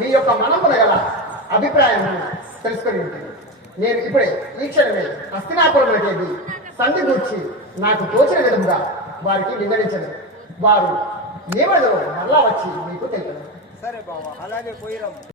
మీ యొక్క మనమున గల అభిప్రాయం తెలుసుకొని ఉంటుంది. నేను ఇప్పుడే ఈ క్షణమే హస్తినాపురంలోకి సంధి గూర్చి నాకు తోచిన విధంగా వారికి వివరించదు. వారు ఏమదో మరలా వచ్చి మీకు తెలియదు. సరే బాబా, అలాగే పోయిరాము.